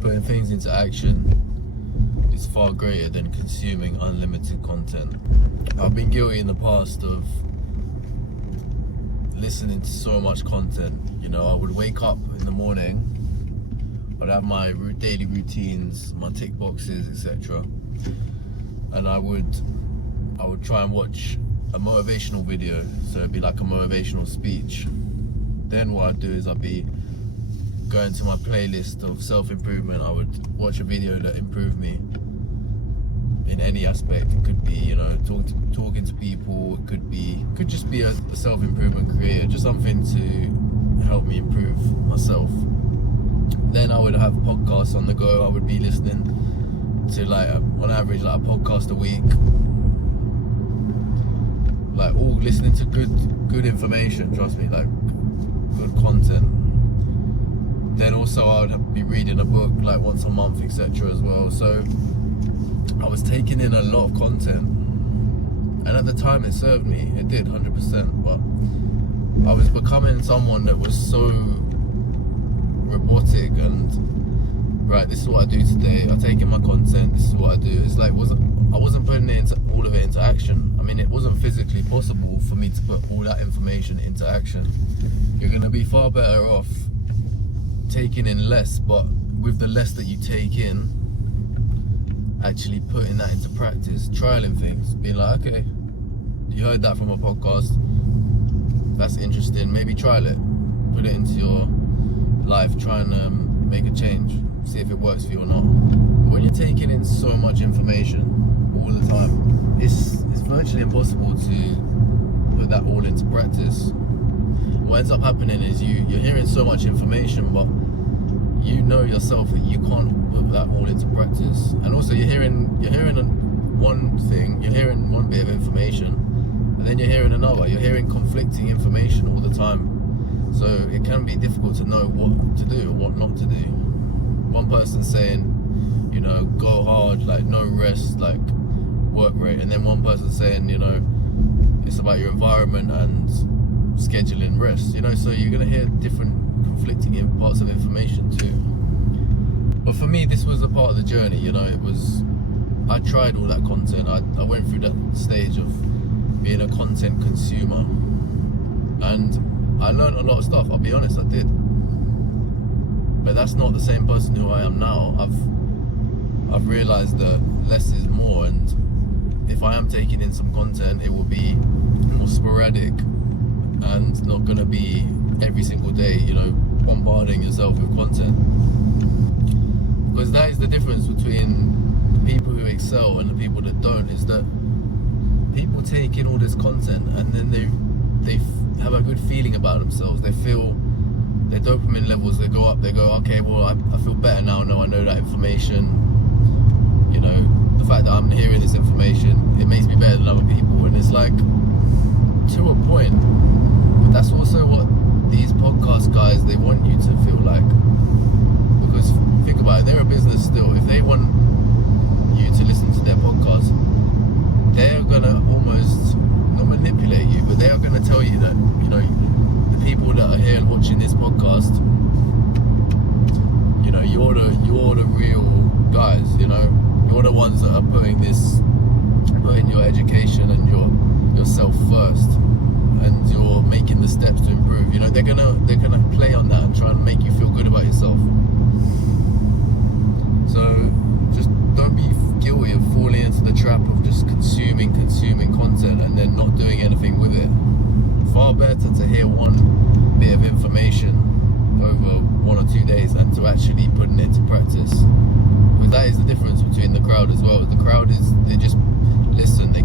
putting things into action is far greater than consuming unlimited content. I've been guilty in the past of listening to so much content. You know, I would wake up in the morning, I'd have my daily routines, my tick boxes, etc. And I would try and watch a motivational video, so it'd be like a motivational speech. Then what I'd do is I'd be going to my playlist of self-improvement. I would watch a video that improved me in any aspect. It could be, you know, talking to people. It could just be a self-improvement creator, just something to help me improve myself. Then I would have podcasts on the go. I would be listening to, like, on average, like a podcast a week. Like, all listening to good information, trust me, like good content. Then also I would be reading a book like once a month, etc. as well. So I was taking in a lot of content, and at the time it served me, it did 100%, but I was becoming someone that was so robotic and, right, this is what I do today, I take in my content, this is what I do. It's like I wasn't putting all of it into action. I mean, it wasn't physically possible for me to put all that information into action. You're going to be far better off taking in less, but with the less that you take in, actually putting that into practice, trialing things, being like, okay, you heard that from a podcast, that's interesting, maybe trial it, put it into your life, try and make a change, see if it works for you or not. But when you're taking in so much information all the time, it's virtually impossible to put that all into practice. What ends up happening is you're hearing so much information, but you know yourself that you can't put that all into practice. And also you're hearing one thing, you're hearing one bit of information, and then you're hearing another. You're hearing conflicting information all the time. So it can be difficult to know what to do or what not to do. One person's saying, you know, go hard, like no rest, like work rate, and then one person saying, you know, it's about your environment and scheduling rest, you know. So you're going to hear different conflicting parts of information too. But for me, this was a part of the journey, you know. I tried all that content. I went through that stage of being a content consumer, and I learned a lot of stuff, I'll be honest, I did. But that's not the same person who I am now. I've realized that less is more, and if I am taking in some content, it will be more sporadic and not going to be every single day, you know, bombarding yourself with content. Because that is the difference between the people who excel and the people that don't, is that people take in all this content and then they have a good feeling about themselves. They feel their dopamine levels, they go up, they go, okay, well, I feel better now, I know that information. You know, the fact that I'm hearing this information, it makes me better than other people. And it's like, to a point, but that's also what these podcast guys, they want you to feel like. Because think about it, they're a business still. If they want you to listen to their podcast, they're gonna almost not manipulate you, but they are gonna tell you that, you know, the people that are here watching this podcast, you know, you're the real guys, you know. You're the ones that are putting your education and yourself first, and you're making the steps to improve. You know, they're gonna play on that and try and make you feel good about yourself. So just don't be guilty of falling into the trap of just consuming content and then not doing anything with it. Far better to hear one bit of information over 1 or 2 days than to actually putting it into practice. Because that is the difference between the crowd as well. The crowd they just listen, they